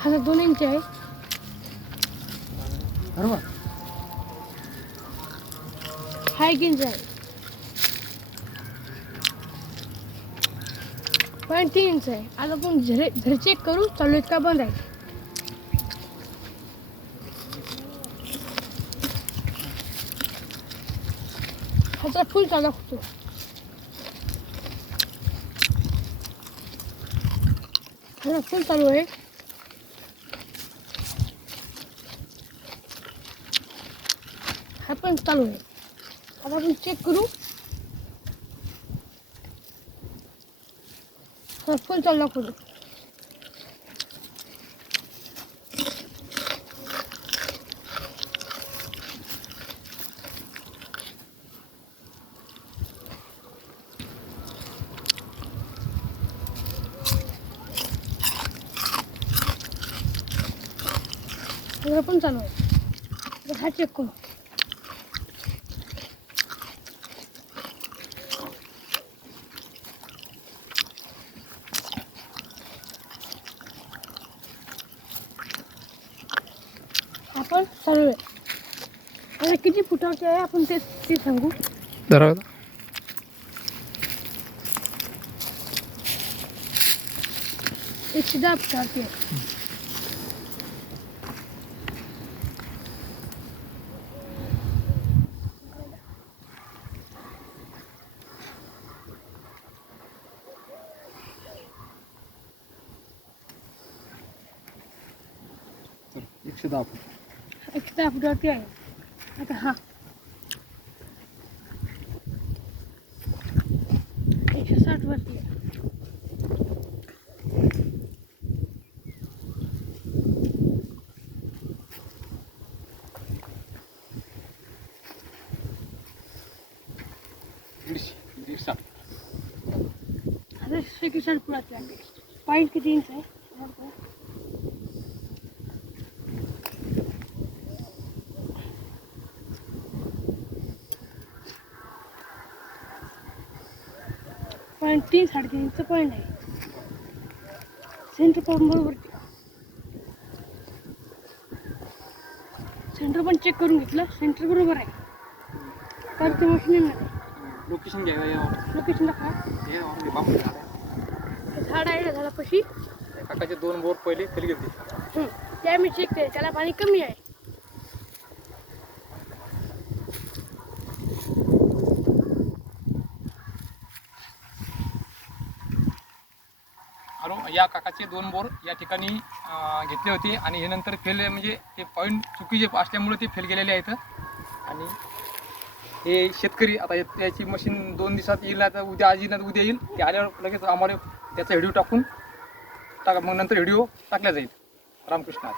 हा दोन इंच आहे. बरोबर. हा एक इंच आहे. पॉईंट तीन इंच आहे. आता आपण झरे झरे चेक करू चालू आहेत का बंद आहे? ह्याचा फुल चालू होतो ह्याचा फुल चालू आहे. हा पण चालू आहे आता आपण चेक करू हा फुल चालू करू हा पण चालू आहे आपण चालू आहे. आता किती फुटावरती आहे? आपण ते ते सांगू. जरा एकशे दहा आहे. एकशे दहा फूट. एकशे दहा फुटावरती आहे. आता हा. एकशे साठ वरती आहे. दीडशे दीड साठ आता एकशे साठ फुटावरती आहे. पॉईंट किती इंच आहे? पॉईंट तीन साडेतीन इंच पॉईंट आहे. सेंटर पण बरोबर. सेंटर पण चेक करून घेतलं. सेंटर बरोबर आहे. तर ते मशीन लोकेशन घ्या यावर लोकेशन दाखवा. झाड आहे. ना झाडापाशी? काकाचे दोन बोर पहिले फेल गेली हं, ते आम्ही चेक केले. त्याला पाणी कमी आहे. या काकाचे दोन बोर या ठिकाणी घेतले होते. आणि हे नंतर फेल म्हणजे ते पॉईंट चुकीचे असल्यामुळे ते फेल गेलेले आहेत. आणि हे शेतकरी आता त्याची मशीन दोन दिवसात येईल आता उद्या आज येईल नाही तर उद्या येईल. ते आल्यावर लगेच आम्हाला त्याचा व्हिडिओ टाकून टाका. मग नंतर व्हिडिओ टाकला जाईल. रामकृष्ण